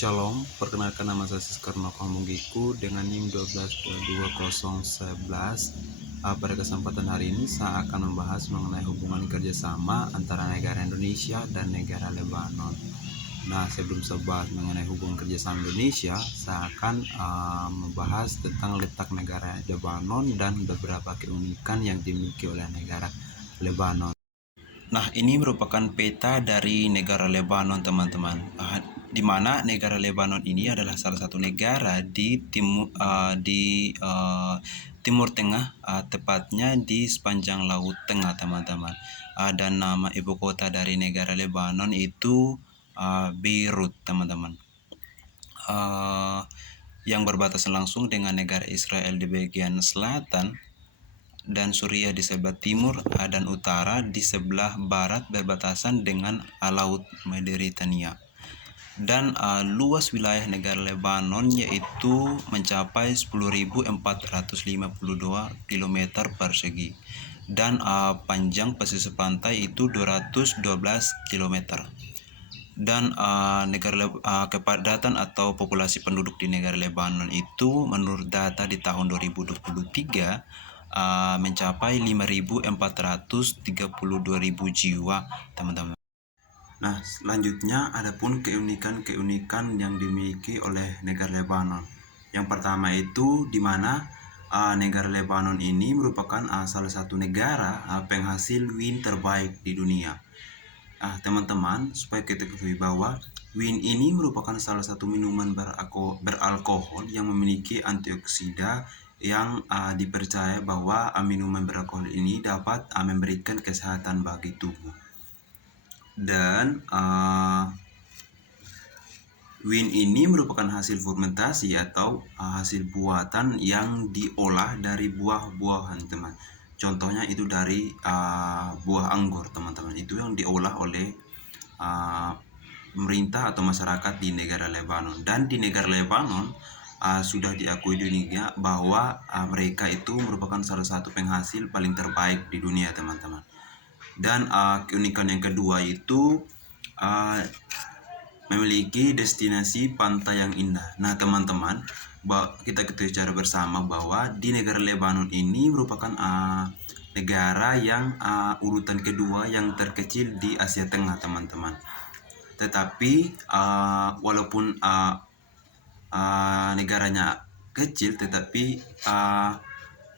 Shalom, perkenalkan nama saya Siskarno Kamunggiku dengan NIM 122011. Pada kesempatan hari ini saya akan membahas mengenai hubungan kerjasama antara negara Indonesia dan negara Lebanon. Nah, sebelum saya bahas mengenai hubungan kerjasama Indonesia, saya akan membahas tentang letak negara Lebanon dan beberapa keunikan yang dimiliki oleh negara Lebanon. Nah, ini merupakan peta dari negara Lebanon, teman-teman. Di mana negara Lebanon ini adalah salah satu negara di Timur Tengah, tepatnya di sepanjang Laut Tengah, teman-teman. Dan nama ibu kota dari negara Lebanon itu Beirut, teman-teman. Yang berbatasan langsung dengan negara Israel di bagian selatan dan Suriah di sebelah timur dan utara, di sebelah barat berbatasan dengan Laut Mediterania. Dan luas wilayah negara Lebanon yaitu mencapai 10.452 km persegi dan panjang pesisir pantai itu 212 km. Dan kepadatan atau populasi penduduk di negara Lebanon itu menurut data di tahun 2023 mencapai 5.432.000 jiwa, teman-teman. Nah, selanjutnya adapun keunikan-keunikan yang dimiliki oleh negara Lebanon. Yang pertama itu di mana negara Lebanon ini merupakan salah satu negara penghasil wine terbaik di dunia. Teman-teman, supaya kita ketahui bahwa wine ini merupakan salah satu minuman beralkohol yang memiliki antioksida yang dipercaya bahwa minuman beralkohol ini dapat memberikan kesehatan bagi tubuh. Dan wine ini merupakan hasil fermentasi atau hasil buatan yang diolah dari buah-buahan, teman. Contohnya itu dari buah anggur, teman-teman. Itu yang diolah oleh pemerintah atau masyarakat di negara Lebanon. Dan di negara Lebanon sudah diakui dunia bahwa mereka itu merupakan salah satu penghasil paling terbaik di dunia, teman-teman. Dan keunikan yang kedua itu memiliki destinasi pantai yang indah. Nah, teman-teman, kita ketahui secara bersama bahwa di negara Lebanon ini merupakan negara yang urutan kedua yang terkecil di Asia Tengah, teman-teman. Tetapi walaupun negaranya kecil, tetapi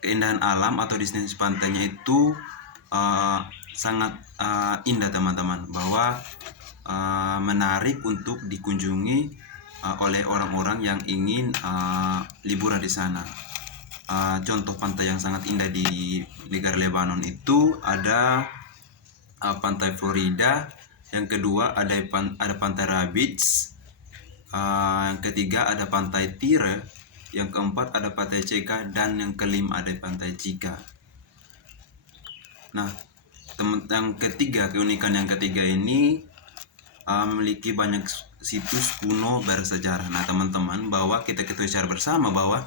keindahan alam atau destinasi pantainya itu sangat indah, teman-teman, bahwa menarik untuk dikunjungi oleh orang-orang yang ingin liburan di sana. Contoh pantai yang sangat indah di negara Lebanon itu ada pantai Florida, yang kedua ada pantai Rabits, yang ketiga ada pantai Tire, yang keempat ada pantai Ceka, dan yang kelima ada pantai Cika. Nah, keunikan yang ketiga ini memiliki banyak situs kuno bersejarah. Nah, teman-teman, bahwa kita ketahui secara bersama bahwa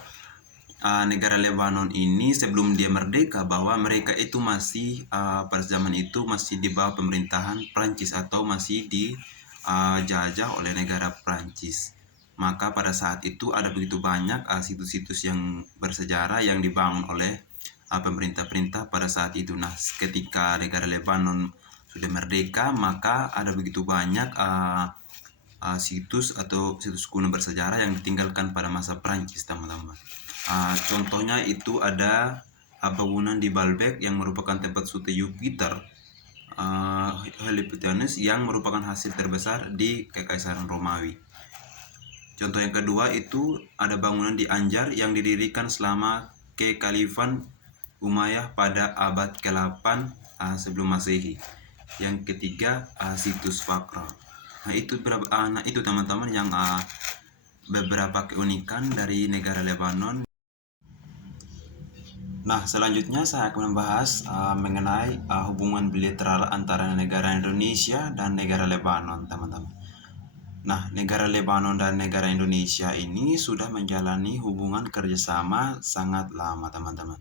negara Lebanon ini sebelum dia merdeka, bahwa mereka itu masih pada zaman itu masih di bawah pemerintahan Prancis atau masih dijajah oleh negara Prancis. Maka pada saat itu ada begitu banyak situs-situs yang bersejarah yang dibangun oleh pemerintah-pemerintah pada saat itu. Nah, ketika negara Lebanon sudah merdeka, maka ada begitu banyak situs kuno bersejarah yang ditinggalkan pada masa Prancis, teman-teman. Contohnya itu ada bangunan di Baalbek yang merupakan tempat syuting Jupiter, Helipotenus, yang merupakan hasil terbesar di Kekaisaran Romawi. Contoh yang kedua itu ada bangunan di Anjar yang didirikan selama Kekhalifan Umayyah pada abad ke-8 sebelum Masehi. Yang ketiga situs Fakra. Nah, itu teman-teman yang beberapa keunikan dari negara Lebanon. Nah, selanjutnya saya akan membahas mengenai hubungan bilateral antara negara Indonesia dan negara Lebanon, teman-teman. Nah, negara Lebanon dan negara Indonesia ini sudah menjalani hubungan kerjasama sangat lama, teman-teman.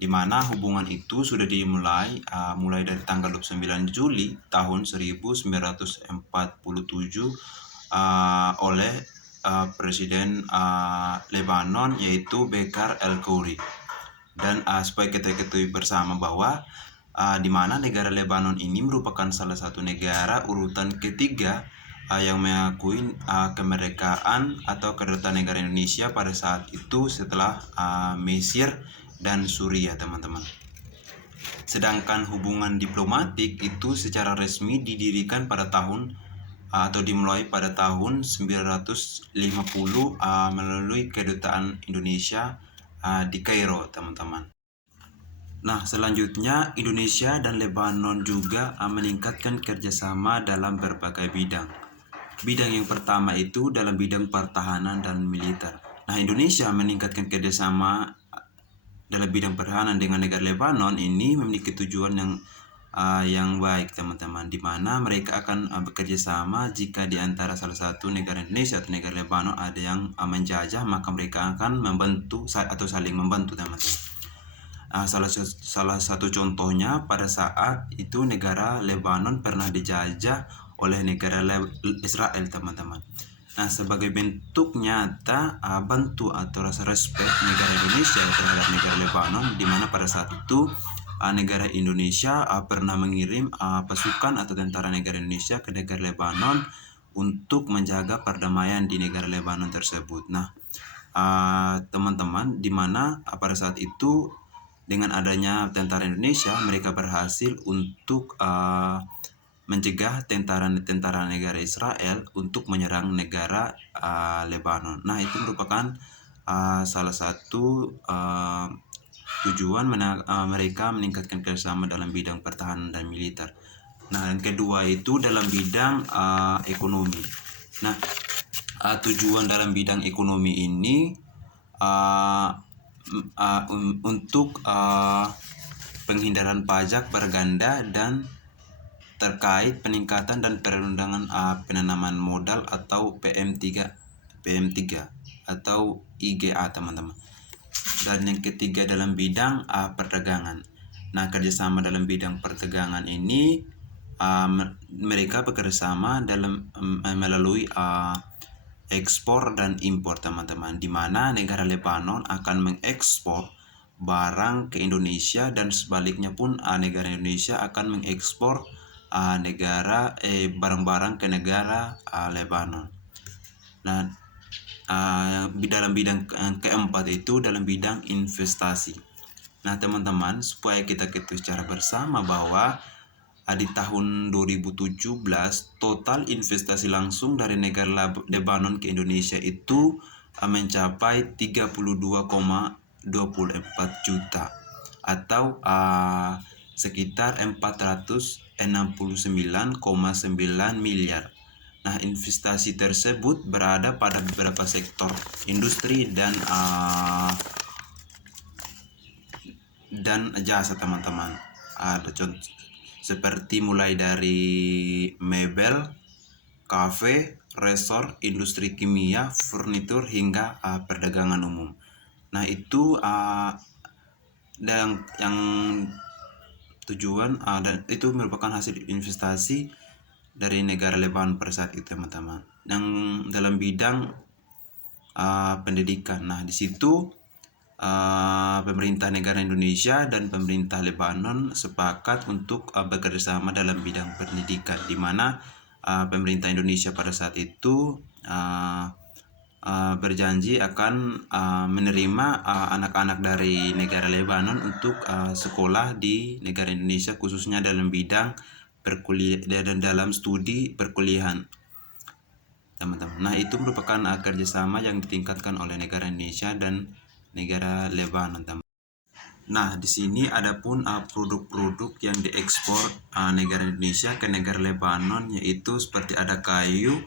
Di mana hubungan itu sudah dimulai mulai dari tanggal 29 Juli tahun 1947 oleh Presiden Lebanon, yaitu Bekar El-Khoury. Dan supaya kita ketahui bersama bahwa di mana negara Lebanon ini merupakan salah satu negara urutan ketiga yang mengakui kemerdekaan atau kedaulatan negara Indonesia pada saat itu setelah Mesir dan Suriah, teman-teman. Sedangkan hubungan diplomatik itu secara resmi didirikan pada tahun atau dimulai pada tahun 950 melalui kedutaan Indonesia di Kairo, teman-teman. Nah, selanjutnya Indonesia dan Lebanon juga meningkatkan kerjasama dalam berbagai bidang. Bidang yang pertama itu dalam bidang pertahanan dan militer. Nah, Indonesia meningkatkan kerjasama dalam bidang pertahanan dengan negara Lebanon ini memiliki tujuan yang baik, teman-teman, di mana mereka akan bekerja sama jika di antara salah satu negara Indonesia atau negara Lebanon ada yang menjajah, maka mereka akan membantu atau saling membantu, teman-teman. Salah satu contohnya pada saat itu negara Lebanon pernah dijajah oleh negara Israel, teman-teman. Nah, sebagai bentuk nyata bantu atau rasa respect negara Indonesia terhadap negara Lebanon, di mana pada saat itu negara Indonesia pernah mengirim pasukan atau tentara negara Indonesia ke negara Lebanon untuk menjaga perdamaian di negara Lebanon tersebut. Nah, teman-teman, di mana pada saat itu dengan adanya tentara Indonesia, mereka berhasil untuk mencegah tentara negara Israel untuk menyerang negara Lebanon. Nah, itu merupakan salah satu tujuan mereka meningkatkan kerjasama dalam bidang pertahanan dan militer. Nah, yang kedua itu dalam bidang ekonomi. Nah, tujuan dalam bidang ekonomi ini untuk penghindaran pajak berganda dan terkait peningkatan dan perundangan penanaman modal atau PM3 atau IGA, teman-teman. Dan yang ketiga dalam bidang perdagangan. Nah, kerjasama dalam bidang perdagangan ini mereka bekerjasama dalam melalui ekspor dan impor, teman-teman, di mana negara Lebanon akan mengekspor barang ke Indonesia dan sebaliknya pun negara Indonesia akan mengekspor barang-barang ke negara Lebanon. Nah, dalam bidang keempat itu dalam bidang investasi. Nah, teman-teman, supaya kita ketahui secara bersama bahwa di tahun 2017 total investasi langsung dari negara Lebanon ke Indonesia itu mencapai 32,24 juta atau sekitar 469,9 miliar. Nah, investasi tersebut berada pada beberapa sektor industri dan jasa, teman-teman. Ada contoh seperti mulai dari mebel, kafe, resort, industri kimia, furnitur hingga perdagangan umum. Nah, itu dan yang tujuan dan itu merupakan hasil investasi dari negara Lebanon pada saat itu, teman-teman. Yang dalam bidang pendidikan. Nah, di situ pemerintah negara Indonesia dan pemerintah Lebanon sepakat untuk bekerjasama dalam bidang pendidikan, di mana pemerintah Indonesia pada saat itu berjanji akan menerima anak-anak dari negara Lebanon untuk sekolah di negara Indonesia, khususnya dalam bidang dan dalam studi perkuliahan, teman-teman. Nah, itu merupakan kerjasama yang ditingkatkan oleh negara Indonesia dan negara Lebanon, teman. Nah, di sini ada pun produk-produk yang diekspor negara Indonesia ke negara Lebanon, yaitu seperti ada kayu,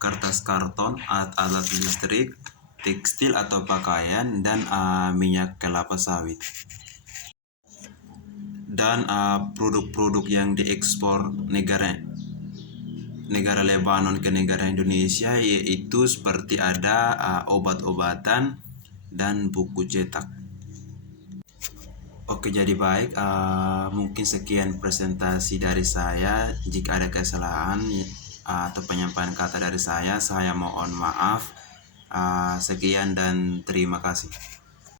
kertas karton, alat listrik, tekstil atau pakaian, dan minyak kelapa sawit. Dan produk-produk yang diekspor negara Lebanon ke negara Indonesia yaitu seperti ada obat-obatan dan buku cetak. Oke, jadi baik, mungkin sekian presentasi dari saya. Jika ada kesalahan atau penyampaian kata dari saya mohon maaf. Sekian dan terima kasih.